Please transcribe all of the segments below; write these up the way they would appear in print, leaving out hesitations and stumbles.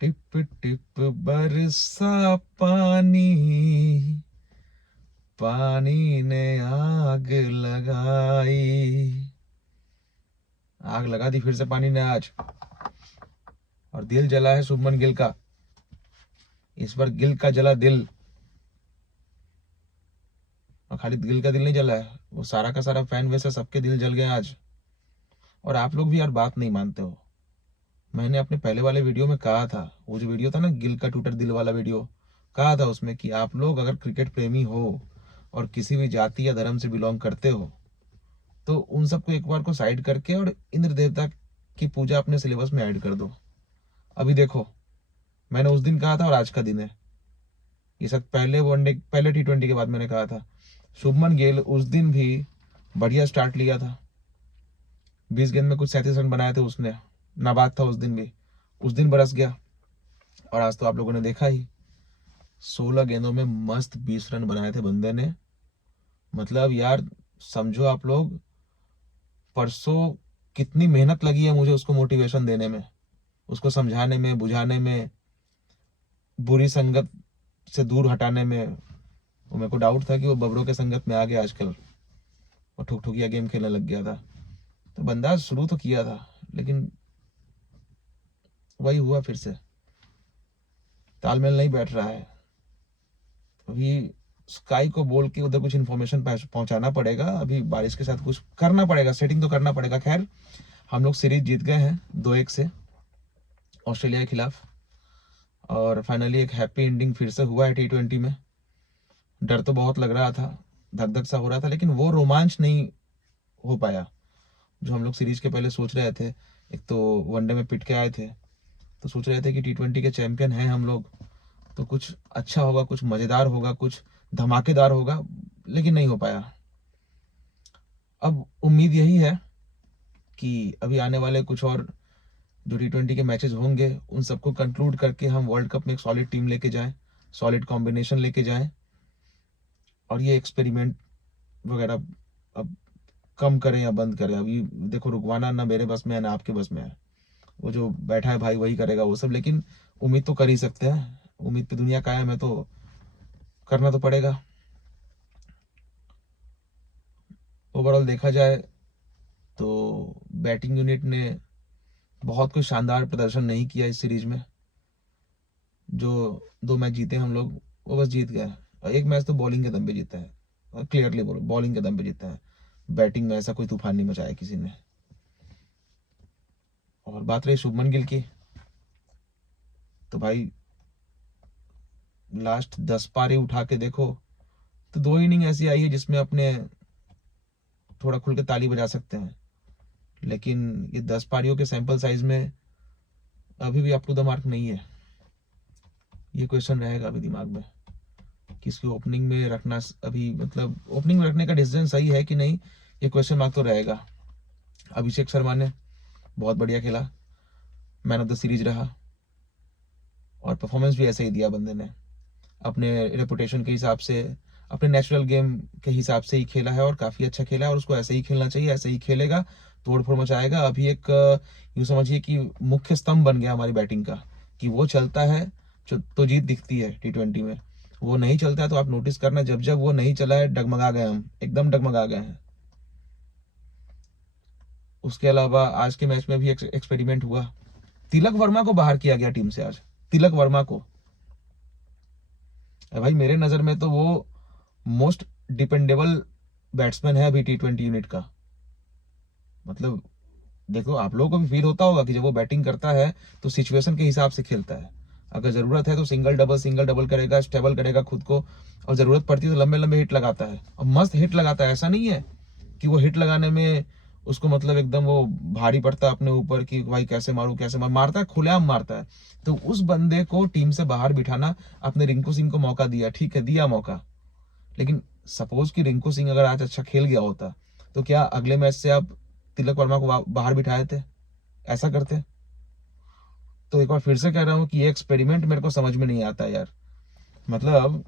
Tip tip बरसा पानी, पानी ने आग लगाई। आग लगा दी फिर से पानी ने आज। और दिल जला है शुभमन गिल का, इस बार गिल का जला दिल। और खाली गिल का दिल नहीं जला है, वो सारा का सारा फैन वैसे सबके दिल जल गए आज। और आप लोग भी यार बात नहीं मानते हो। मैंने अपने पहले वाले वीडियो में कहा था, वो जो वीडियो था ना गिल का टूटर दिल वाला वीडियो, कहा था उसमें कि आप लोग अगर क्रिकेट प्रेमी हो और किसी भी जाति या धर्म से बिलोंग करते हो तो उन सबको एक बार को साइड करके और इंद्र देवता की पूजा अपने सिलेबस में ऐड कर दो। अभी देखो, मैंने उस दिन कहा था और आज का दिन है। ये सब पहले वनडे, पहले T20 के बाद मैंने कहा था। शुभमन गिल उस दिन भी बढ़िया स्टार्ट लिया था, 20 गेंद में कुछ 37 रन बनाए थे उसने, नाबाद था उस दिन भी, उस दिन बरस गया। और आज तो आप लोगों ने देखा ही, 16 गेंदों में मस्त 20 रन बनाए थे बंदे ने। मतलब यार समझो आप लोग, परसों कितनी मेहनत लगी है मुझे उसको मोटिवेशन देने में, उसको समझाने में, बुझाने में, बुरी संगत से दूर हटाने में। वो मेरे को डाउट था कि वो बबरों के संगत में आ गया आजकल, और ठुक ठुकिया गेम खेलने लग गया था। तो बंदा शुरू तो किया था, लेकिन वही हुआ फिर से, तालमेल नहीं बैठ रहा है। अभी स्काई को बोल के उधर कुछ इन्फॉर्मेशन पहुंचाना पड़ेगा, अभी बारिश के साथ कुछ करना पड़ेगा, सेटिंग तो करना पड़ेगा। खैर हम लोग सीरीज जीत गए हैं 2-1 से ऑस्ट्रेलिया के खिलाफ, और फाइनली एक हैप्पी एंडिंग फिर से हुआ है T20 में। डर तो बहुत लग रहा था, धक धक सा हो रहा था, लेकिन वो रोमांच नहीं हो पाया जो हम लोग सीरीज के पहले सोच रहे थे। एक तो वनडे में पिट के आए थे, तो सोच रहे थे कि T20 के चैंपियन हैं हम लोग, तो कुछ अच्छा होगा, कुछ मज़ेदार होगा, कुछ धमाकेदार होगा, लेकिन नहीं हो पाया। अब उम्मीद यही है कि अभी आने वाले कुछ और जो T20 के मैचेस होंगे उन सबको कंक्लूड करके हम वर्ल्ड कप में एक सॉलिड टीम लेके जाएं, सॉलिड कॉम्बिनेशन लेके जाएं, और ये एक्सपेरिमेंट वगैरह अब कम करें या बंद करें। अभी देखो, रुकवाना ना मेरे बस में है ना आपके बस में है, वो जो बैठा है भाई वही करेगा वो सब, लेकिन उम्मीद तो कर ही सकते हैं। उम्मीद पे दुनिया कायम है, तो करना तो पड़ेगा। ओवरऑल देखा जाए तो बैटिंग यूनिट ने बहुत कोई शानदार प्रदर्शन नहीं किया इस सीरीज में। जो 2 मैच जीते हम लोग, वो बस जीत गए, और एक मैच तो बॉलिंग के दम पे जीता है, और क्लियरली बोलो बॉलिंग के दम पे जीता है। बैटिंग में ऐसा कोई तूफान नहीं मचाया किसी ने। और बात रही शुभमन गिल की, तो भाई लास्ट 10 पारी उठा के देखो तो 2 इनिंग ऐसी आई है जिसमें अपने थोड़ा खुल के ताली बजा सकते हैं, लेकिन ये 10 पारियों के सैंपल साइज में अभी भी अप टू द मार्क नहीं है। ये क्वेश्चन रहेगा अभी दिमाग में, किसकी ओपनिंग में रखना, अभी मतलब ओपनिंग में रखने का डिसीजन सही है कि नहीं, ये क्वेश्चन मार्क तो रहेगा। अभिषेक शर्मा ने बहुत बढ़िया खेला, मैन ऑफ द सीरीज रहा, और परफॉर्मेंस भी ऐसे ही दिया बंदे ने, अपने रेपुटेशन के हिसाब से, अपने नेचुरल गेम के हिसाब से ही खेला है, और काफ़ी अच्छा खेला है, और उसको ऐसे ही खेलना चाहिए, ऐसे ही खेलेगा, तोड़ फोड़ मचाएगा। अभी एक यूँ समझिए कि मुख्य स्तंभ बन गया हमारी बैटिंग का, कि वो चलता है तो जीत दिखती है T20 में, वो नहीं चलता है तो आप नोटिस करना, जब जब वो नहीं चला है डगमगा गए, हम एकदम डगमगा गए हैं। उसके अलावा आज के मैच में भी एक एक्सपेरिमेंट हुआ, तिलक वर्मा को बाहर किया गया टीम से आज, तिलक वर्मा को। भाई मेरे नज़र में तो वो मोस्ट डिपेंडेबल बैट्समैन है अभी T20 यूनिट का। मतलब देखो, आप लोगों को भी फील होता होगा कि जब वो बैटिंग करता है तो सिचुएशन के हिसाब से खेलता है, अगर ज़रूरत है तो सिंगल डबल करेगा, स्टेबल करेगा खुद को, और ज़रूरत पड़ती है तो लंबे लंबे हिट लगाता है, और मस्त हिट लगाता है। ऐसा नहीं है कि वो हिट लगाने में उसको मतलब एकदम वो भारी पड़ता है अपने ऊपर कि भाई कैसे मारूं कैसे मारता है, खुलेआम मारता है। तो उस बंदे को टीम से बाहर बिठाना, अपने रिंकू सिंह को मौका दिया, ठीक है दिया मौका, लेकिन सपोज कि रिंकू सिंह अगर आज अच्छा खेल गया होता तो क्या अगले मैच से आप तिलक वर्मा को बाहर बिठाए थे, ऐसा करते? तो एक बार फिर से कह रहा हूँ कि ये एक्सपेरिमेंट मेरे को समझ में नहीं आता यार। मतलब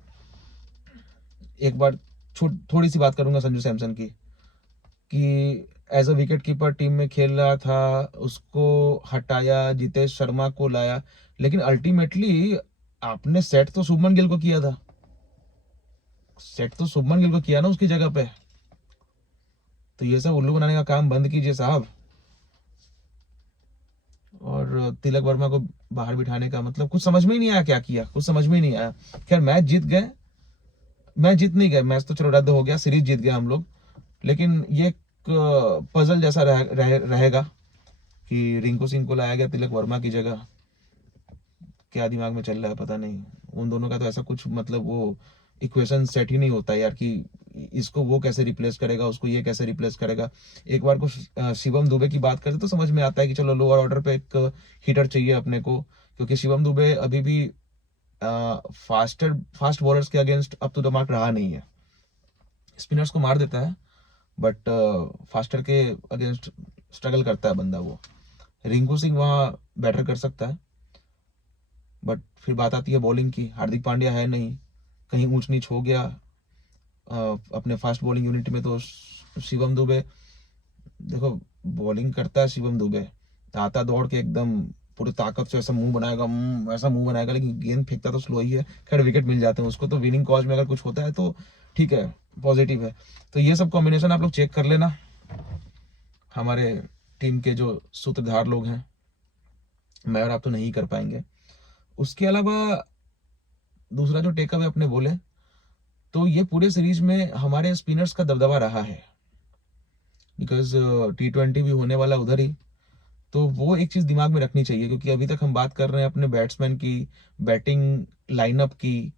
एक बार थोड़ी सी बात करूंगा संजू सैमसन की, कि as a wicket keeper team में खेल रहा था, उसको हटाया, जितेश शर्मा को लाया, लेकिन अल्टीमेटली आपने सेट तो शुभमन गिल को किया था, सेट तो शुभमन गिल को किया ना उसकी जगह पे। तो ये सब उल्लू बनाने का काम बंद कीजिए साहब। और तिलक वर्मा को बाहर बिठाने का मतलब कुछ समझ में ही नहीं आया, क्या किया कुछ समझ में ही नहीं आया। खैर मैच जीत गए, मैच जीत नहीं गए, मैच तो चलो रद्द हो गया, सीरीज जीत गए हम लोग, लेकिन ये पजल जैसा रहेगा कि रिंकू सिंह को लाया गया तिलक वर्मा की जगह। क्या दिमाग में चल रहा है पता नहीं उन दोनों का, तो ऐसा कुछ मतलब वो इक्वेशन सेट ही नहीं होता यार कि इसको वो कैसे रिप्लेस करेगा, उसको ये कैसे रिप्लेस करेगा। एक बार को शिवम दुबे की बात करते तो समझ में आता है कि चलो लोअर ऑर्डर पे एक हिटर चाहिए अपने को, क्योंकि शिवम दुबे अभी भी फास्ट बॉलर्स के against up to the mark रहा नहीं है। स्पिनर्स को मार देता है बट फास्टर के अगेंस्ट स्ट्रगल करता है बंदा वो। रिंकू सिंह वहाँ बैटर कर सकता है, बट फिर बात आती है बॉलिंग की, हार्दिक पांड्या है नहीं, कहीं ऊंच नीच हो गया अपने फास्ट बॉलिंग यूनिट में। तो शिवम दुबे देखो बॉलिंग करता है, शिवम दुबे आता दौड़ के एकदम पूरी ताकत से ऐसा मुंह बनाएगा, ऐसा मुंह बनाएगा, लेकिन गेंद फेंकता तो स्लो ही है। खैर विकेट मिल जाते हैं उसको, तो विनिंग कॉज में अगर कुछ होता है तो ठीक है, पॉजिटिव है। तो ये सब कॉम्बिनेशन आप लोग चेक कर लेना, हमारे टीम के जो सूत्रधार लोग हैं, मैं और आप तो नहीं कर पाएंगे। उसके अलावा दूसरा जो टेकअवे अपने बोले, तो ये पूरे सीरीज में हमारे स्पिनर्स का दबदबा रहा है, बिकॉज T20 भी होने वाला उधर ही। तो वो एक चीज दिमाग में रखनी चाहिए, क्योंकि अभी तक हम बात कर रहे हैं अपने बैट्समैन की, बैटिंग लाइनअप की,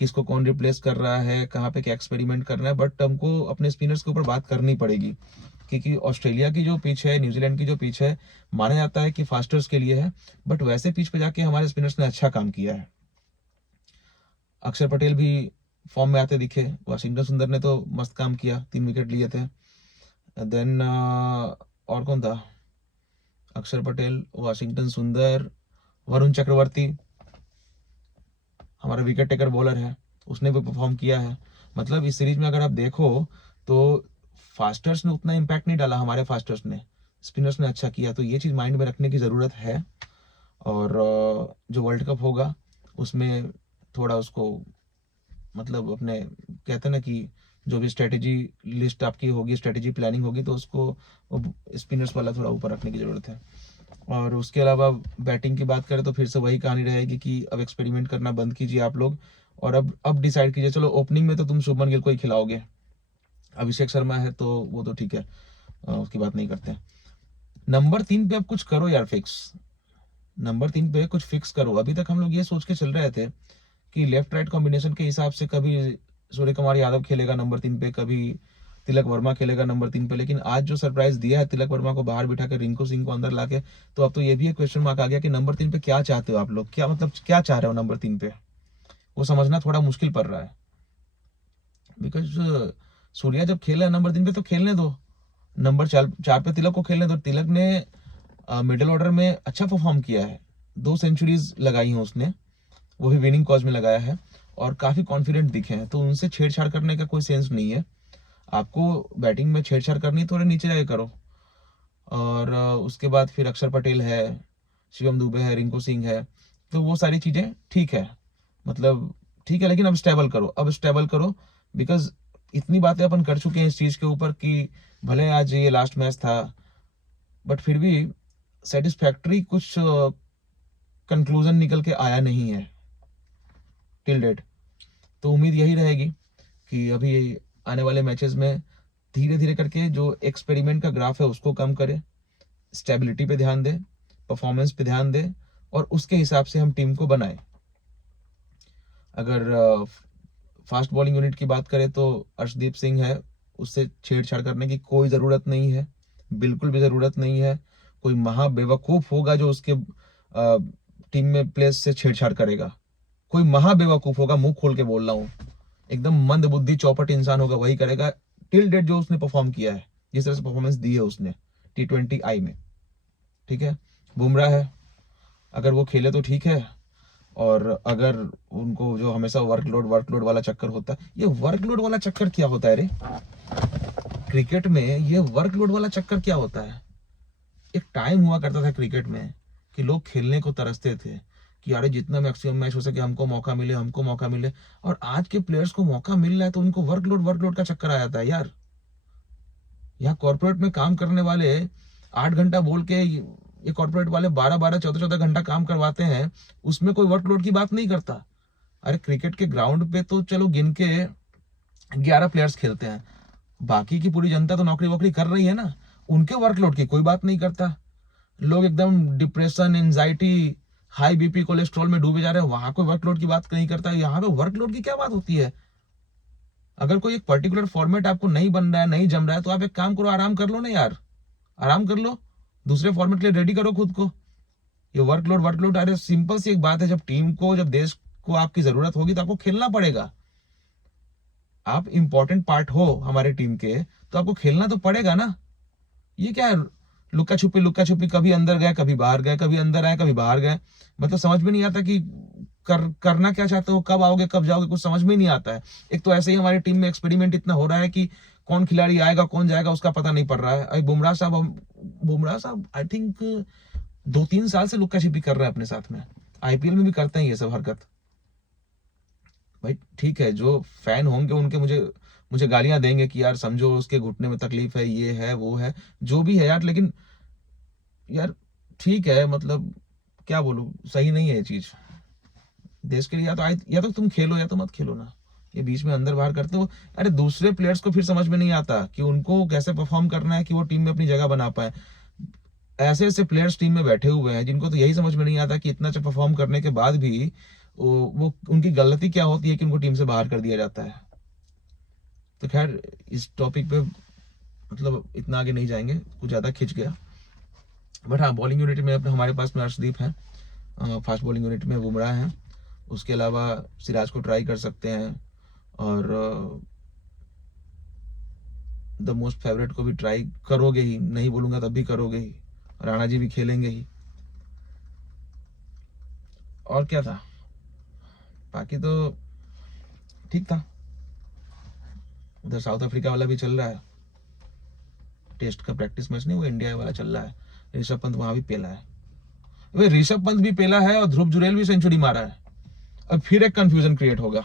किसको कौन रिप्लेस कर रहा है, कहाँ पे क्या एक्सपेरिमेंट करना है, बट हमको अपने स्पिनर्स के ऊपर बात करनी पड़ेगी, क्योंकि ऑस्ट्रेलिया की जो पिच है, न्यूजीलैंड की जो पिच है, माना जाता है कि फास्टर्स के लिए है, बट वैसे पिच पे जाके हमारे स्पिनर्स ने अच्छा काम किया है। अक्षर पटेल भी फॉर्म में आते दिखे, वाशिंगटन सुंदर ने तो मस्त काम किया, 3 विकेट लिए थे। देन और कौन था, अक्षर पटेल, वाशिंगटन सुंदर, वरुण चक्रवर्ती हमारा विकेट टेकर बॉलर है, उसने भी परफॉर्म किया है। मतलब इस सीरीज में अगर आप देखो तो फास्टर्स ने उतना इम्पैक्ट नहीं डाला, हमारे फास्टर्स ने, स्पिनर्स ने अच्छा किया। तो ये चीज़ माइंड में रखने की ज़रूरत है। और जो वर्ल्ड कप होगा उसमें थोड़ा उसको मतलब अपने कहते हैं ना कि जो भी स्ट्रेटेजी लिस्ट आपकी होगी, स्ट्रेटेजी प्लानिंग होगी, तो उसको स्पिनर्स वाला थोड़ा ऊपर रखने की ज़रूरत है। और उसके अलावा बैटिंग की बात करें तो फिर से वही कहानी रहेगी कि अब एक्सपेरिमेंट करना बंद कीजिए आप लोग, और अब डिसाइड कीजिए। चलो ओपनिंग में तो तुम शुभमन गिल को ही खिलाओगे, अभिषेक शर्मा है तो वो तो ठीक है, उसकी बात नहीं करते। नंबर 3 पे अब कुछ करो यार फिक्स, नंबर 3 पे कुछ फिक्स करो। अभी तक हम लोग ये सोच के चल रहे थे कि लेफ्ट राइट कॉम्बिनेशन के हिसाब से कभी सूर्य कुमार यादव खेलेगा नंबर 3 पे, कभी तिलक वर्मा खेलेगा नंबर 3 पे, लेकिन आज जो सरप्राइज दिया है तिलक वर्मा को बाहर बिठा कर रिंकू सिंह को अंदर लाके, तो अब तो ये भी एक क्वेश्चन मार्क आ गया कि नंबर 3 पे क्या चाहते हो आप लोग, क्या मतलब क्या चाह रहे हो नंबर 3 पे, वो समझना थोड़ा मुश्किल पड़ रहा है। बिकॉज सूर्या जब खेला है नंबर 3 पे तो खेलने दो, नंबर 4 पे तिलक को खेलने दो। तिलक ने मिडिल ऑर्डर में अच्छा परफॉर्म किया है, 2 सेंचुरीज लगाई हैं उसने, वो भी विनिंग कॉज में लगाया है, और काफी कॉन्फिडेंट दिखे हैं। तो उनसे छेड़छाड़ करने का कोई सेंस नहीं है। आपको बैटिंग में छेड़छाड़ करनी थोड़े नीचे जाके करो। और उसके बाद फिर अक्षर पटेल है, शिवम दुबे है, रिंकू सिंह है, तो वो सारी चीजें ठीक है, मतलब ठीक है, लेकिन अब स्टेबल करो, अब स्टेबल करो। बिकॉज इतनी बातें अपन कर चुके हैं इस चीज के ऊपर कि भले आज ये लास्ट मैच था, बट फिर भी सेटिस्फैक्ट्री कुछ कंक्लूजन निकल के आया नहीं है टिल डेट। तो उम्मीद यही रहेगी कि अभी आने वाले मैचेस में धीरे धीरे करके जो एक्सपेरिमेंट का ग्राफ है उसको कम करे, स्टेबिलिटी पे ध्यान दे, परफॉर्मेंस पे ध्यान दे, और उसके हिसाब से हम टीम को बनाए। अगर फास्ट बॉलिंग यूनिट की बात करें तो अर्शदीप सिंह है, उससे छेड़छाड़ करने की कोई ज़रूरत नहीं है, बिल्कुल भी ज़रूरत नहीं है। कोई महा बेवकूफ़ होगा जो उसके टीम में प्लेस से छेड़छाड़ करेगा, कोई महा बेवकूफ़ होगा, मुंह खोल के बोल रहा हूँ, एकदम मंद बुद्धि चौपट इंसान होगा, वही करेगा। टिल डेट जो उसने परफॉर्म किया है, जिस तरह से परफॉर्मेंस दी है उसने T20I में, ठीक है। बुमराह है, अगर वो खेले तो ठीक है, और अगर उनको जो हमेशा वर्कलोड वर्कलोड वाला चक्कर होता है, ये वर्कलोड वाला चक्कर क्या होता है रे, क्रिकेट में ये वर्कलोड वाला चक्कर क्या होता है? एक टाइम हुआ करता था क्रिकेट में कि लोग खेलने को तरसते थे कि अरे जितना मैक्सिमम मैच हो सके हमको मौका मिले, हमको मौका मिले। और आज के प्लेयर्स को मौका मिल रहा है तो उनको वर्कलोड वर्कलोड का चक्कर आ जाता है यार। यहाँ कॉर्पोरेट में काम करने वाले 8 घंटा बोल के ये कॉर्पोरेट वाले 12-12 14-14 घंटा काम करवाते हैं, उसमें कोई वर्कलोड की बात नहीं करता। अरे क्रिकेट के ग्राउंड पे तो चलो गिन के 11 प्लेयर्स खेलते हैं, बाकी की पूरी जनता तो नौकरी वोकरी कर रही है ना, उनके वर्कलोड की कोई बात नहीं करता। लोग एकदम depression, anxiety, high BP, cholesterol में डूबे जा रहे हैं, वहां कोई वर्कलोड की बात नहीं करता। यहाँ पे वर्कलोड की क्या बात होती है? अगर कोई एक पर्टिकुलर फॉर्मेट आपको नहीं बन रहा है, नहीं जम रहा है, तो आप एक काम करो, आराम कर लो ना यार, आराम कर लो, दूसरे फॉर्मेट के लिए रेडी करो खुद को। ये वर्कलोड वर्कलोड, अरे सिंपल सी एक बात है, जब टीम को, जब देश को आपकी जरूरत होगी तो आपको खेलना पड़ेगा। आप इंपॉर्टेंट पार्ट हो हमारे टीम के तो आपको खेलना तो पड़ेगा ना। ये क्या है लुक्का छुपी, कभी अंदर गए कभी बाहर गए, कभी अंदर आए कभी बाहर गए, मतलब समझ में नहीं आता कि करना क्या चाहते हो, कब आओगे कब जाओगे, कुछ समझ में ही नहीं आता है। एक तो ऐसे ही हमारी टीम में एक्सपेरिमेंट इतना हो रहा है कि कौन खिलाड़ी आएगा कौन जाएगा उसका पता नहीं पड़ रहा है। अभी बुमराह साहब आई थिंक 2-3 साल से लुक्का छिपी कर रहे हैं अपने साथ में, आईपीएल में भी करते हैं ये सब हरकत। भाई ठीक है, जो फैन होंगे उनके मुझे गालियां देंगे कि यार समझो उसके घुटने में तकलीफ है, ये है वो है, जो भी है यार, लेकिन यार ठीक है, मतलब क्या बोलूं, सही नहीं है ये चीज। देश के लिए या तो तुम खेलो या तो मत खेलो ना, ये बीच में अंदर बाहर करते हो। अरे दूसरे प्लेयर्स को फिर समझ में नहीं आता कि उनको कैसे परफॉर्म करना है कि वो टीम में अपनी जगह बना पाए। ऐसे ऐसे प्लेयर्स टीम में बैठे हुए हैं जिनको तो यही समझ में नहीं आता कि इतना अच्छा परफॉर्म करने के बाद भी वो उनकी गलती क्या होती है कि उनको टीम से बाहर कर दिया जाता है। तो खैर इस टॉपिक पे मतलब इतना आगे नहीं जाएंगे, कुछ ज्यादा खिंच गया। बट हाँ, बॉलिंग यूनिट में हमारे पास में अर्शदीप है, फास्ट बॉलिंग यूनिट में बुमराह है, उसके अलावा सिराज को ट्राई कर सकते हैं, और द मोस्ट फेवरेट को भी ट्राई करोगे ही, नहीं बोलूंगा तब भी करोगे ही, राणा जी भी खेलेंगे ही। और क्या था, बाकी तो ठीक था। उधर साउथ अफ्रीका वाला भी चल रहा है, टेस्ट का प्रैक्टिस मैच नहीं, वो इंडिया वाला चल रहा है। ऋषभ पंत वहां भी पेला है, वे ऋषभ पंत भी पेला है और ध्रुव जुरेल भी सेंचुरी मारा है। अब फिर एक कंफ्यूजन क्रिएट होगा,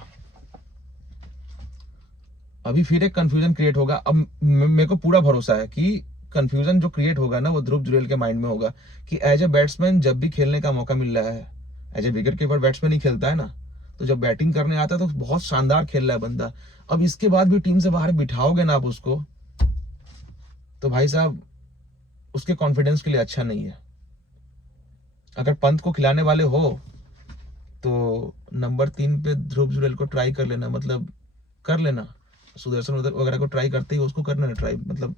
अब मेरे को पूरा भरोसा है कि कंफ्यूजन जो क्रिएट होगा ना वो ध्रुव जुरेल के माइंड में होगा कि एज ए बैट्समैन जब भी खेलने का मौका मिल रहा है, as a wicket keeper batsman ही खेलता है ना, तो जब बैटिंग करने आता है तो बहुत शानदार खेल रहा है बंदा, अब इसके बाद भी टीम से बाहर बिठाओगे ना आप उसको, तो भाई साहब उसके कॉन्फिडेंस के लिए अच्छा नहीं है। अगर पंत को खिलाने वाले हो तो नंबर 3 पे ध्रुव जुरेल को ट्राई कर लेना, मतलब कर लेना, सुदर्शन वगैरह को ट्राई करते ही उसको करना ट्राई, मतलब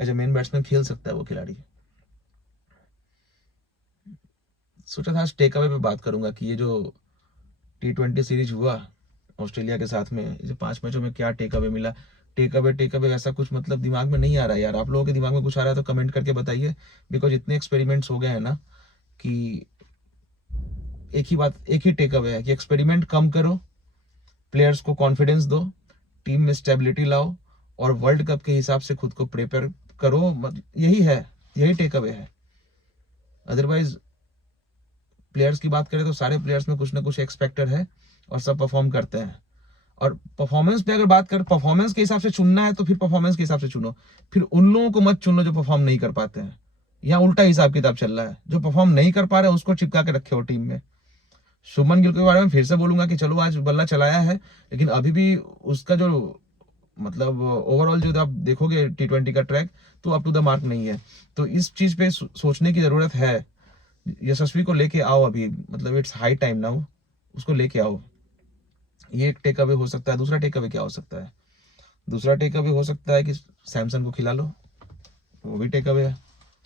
एज ए मेन बैट्समैन खेल सकता है वो खिलाड़ी। सोचा था आज टेक अवे पे बात करूंगा कि ये जो T20 सीरीज हुआ ऑस्ट्रेलिया के साथ में, ये 5 मैचों में क्या टेक अवे मिला। टेक अवे ऐसा कुछ मतलब दिमाग में नहीं आ रहा है यार, आप लोगों के दिमाग में कुछ आ रहा है तो कमेंट करके बताइए, बिकॉज इतने एक्सपेरिमेंट्स हो गए हैं ना कि एक ही टेक अवे है कि एक्सपेरिमेंट कम करो, प्लेयर्स को कॉन्फिडेंस दो, टीम में स्टेबिलिटी लाओ, और वर्ल्ड कप के हिसाब से खुद को प्रिपेयर करो, यही टेक अवे है। अदरवाइज प्लेयर्स की बात करें तो सारे प्लेयर्स में कुछ ना कुछ एक्सपेक्टेड है और सब परफॉर्म करते हैं। और परफॉर्मेंस पे अगर बात करें, परफॉर्मेंस के हिसाब से चुनना है तो फिर परफॉर्मेंस के हिसाब से चुनो, फिर उन लोगों को मत चुनो जो परफॉर्म नहीं कर पाते हैं। यहाँ उल्टा हिसाब किताब चल रहा है, जो परफॉर्म नहीं कर पा रहे हैं उसको चिपका के रखे हो टीम में। शुभमन गिल के बारे में फिर से बोलूंगा कि चलो आज बल्ला चलाया है, लेकिन अभी भी उसका जो मतलब ओवरऑल जो आप देखोगे T20 का ट्रैक तो अप टू द मार्क नहीं है। तो इस चीज पे सोचने की जरूरत है। यशस्वी को लेके आओ अभी, मतलब इट्स हाई टाइम नाउ, उसको लेके आओ। ये एक टेक अवे हो सकता है। दूसरा टेक अवे क्या हो सकता है? दूसरा टेक अवे हो सकता है कि सैमसन को खिला लो, वो भी टेक अवे है,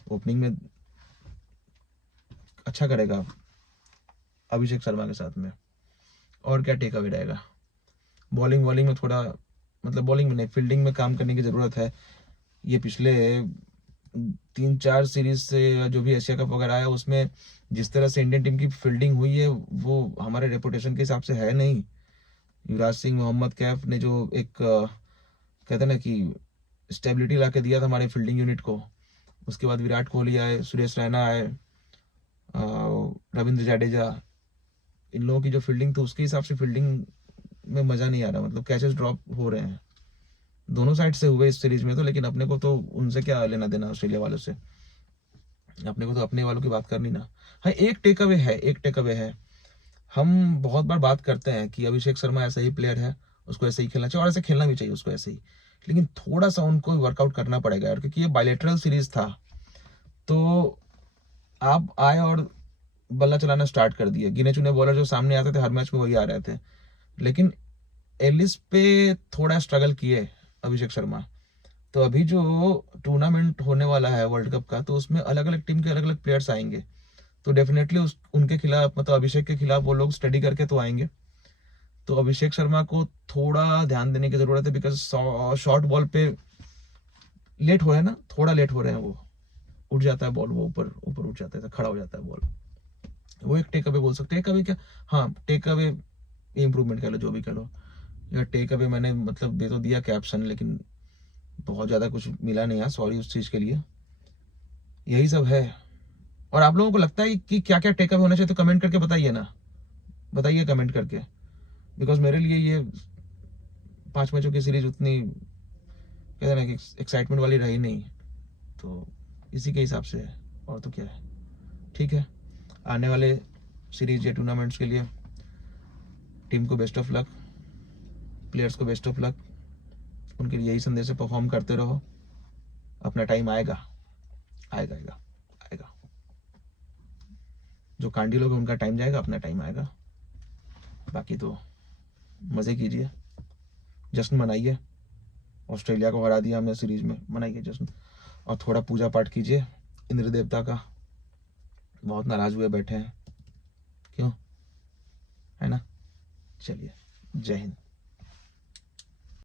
ओपनिंग में अच्छा करेगा अभिषेक शर्मा के साथ में। और क्या टेक अवे रहेगा? बॉलिंग में थोड़ा, मतलब बॉलिंग में नहीं, फील्डिंग में काम करने की जरूरत है। ये पिछले 3-4 सीरीज से जो भी एशिया कप वगैरह आया उसमें जिस तरह से इंडियन टीम की फील्डिंग हुई है वो हमारे रेपुटेशन के हिसाब से है नहीं। युवराज सिंह, मोहम्मद कैफ ने जो एक कहते हैं ना कि स्टेबिलिटी ला के दिया था हमारे फील्डिंग यूनिट को। उसके बाद विराट कोहली आए, सुरेश रैना आए, रविंद्र जाडेजा, इन लोगों की जो फील्डिंग थी उसके हिसाब से फील्डिंग में मज़ा नहीं आ रहा, मतलब कैचेस ड्रॉप हो रहे हैं दोनों साइड से हुए इस सीरीज में तो। लेकिन अपने को तो उनसे क्या लेना देना, ऑस्ट्रेलिया वालों से, अपने को तो अपने वालों की बात करनी ना। हाँ, एक टेक अवे है, हम बहुत बार बात करते हैं कि अभिषेक शर्मा ऐसा ही प्लेयर है, उसको ऐसे ही खेलना चाहिए और ऐसे खेलना भी चाहिए उसको ऐसे ही, लेकिन थोड़ा सा उनको वर्कआउट करना पड़ेगा यार, क्योंकि ये बायलैटरल सीरीज था। तो आप आए और बल्ला चलाना स्टार्ट कर दिए, गिने चुने बॉलर जो सामने आते थे हर मैच में वही आ रहे थे, लेकिन एलिस पे थोड़ा स्ट्रगल किए अभिषेक शर्मा। तो अभी जो टूर्नामेंट होने वाला है वर्ल्ड कप का, तो उसमें अलग अलग टीम के अलग अलग प्लेयर्स आएंगे, तो डेफिनेटली उनके खिलाफ, मतलब अभिषेक के खिलाफ वो लोग स्टडी करके तो आएंगे। तो अभिषेक शर्मा को थोड़ा ध्यान देने की जरूरत है, बिकॉज शॉर्ट बॉल पे लेट हो रहे हैं ना, थोड़ा लेट हो रहे हैं, वो उठ जाता है बॉल, वो ऊपर ऊपर उठ जाता है, खड़ा हो जाता है बॉल। वो एक टेक अवे बोल सकते हैं, टेक अवे क्या, हाँ टेक अवे इम्प्रूवमेंट कह लो, जो भी कह लो, या टेक अवे मैंने मतलब दे तो दिया कैप्शन, लेकिन बहुत ज़्यादा कुछ मिला नहीं यार, सॉरी उस चीज़ के लिए। यही सब है। और आप लोगों को लगता है कि क्या क्या टेक अवे होना चाहिए, तो कमेंट करके बताइए ना, बताइए कमेंट करके, बिकॉज मेरे लिए ये 5 मैचों की सीरीज उतनी कहते ना कि एक्साइटमेंट वाली रही नहीं, तो इसी के हिसाब से है, और तो क्या है। ठीक है, आने वाले सीरीज या टूर्नामेंट्स के लिए टीम को बेस्ट ऑफ लक, प्लेयर्स को बेस्ट ऑफ लक, उनके लिए यही संदेश है, परफॉर्म करते रहो, अपना टाइम आएगा आएगा आएगा आएगा। जो कांडी लोग हैं उनका टाइम जाएगा, अपना टाइम आएगा। बाकी तो मज़े कीजिए, जश्न मनाइए, ऑस्ट्रेलिया को हरा दिया हमने सीरीज में, मनाइए जश्न, और थोड़ा पूजा पाठ कीजिए इंद्र देवता का, बहुत नाराज हुए बैठे हैं, क्यों, है ना। चलिए, जय हिंद।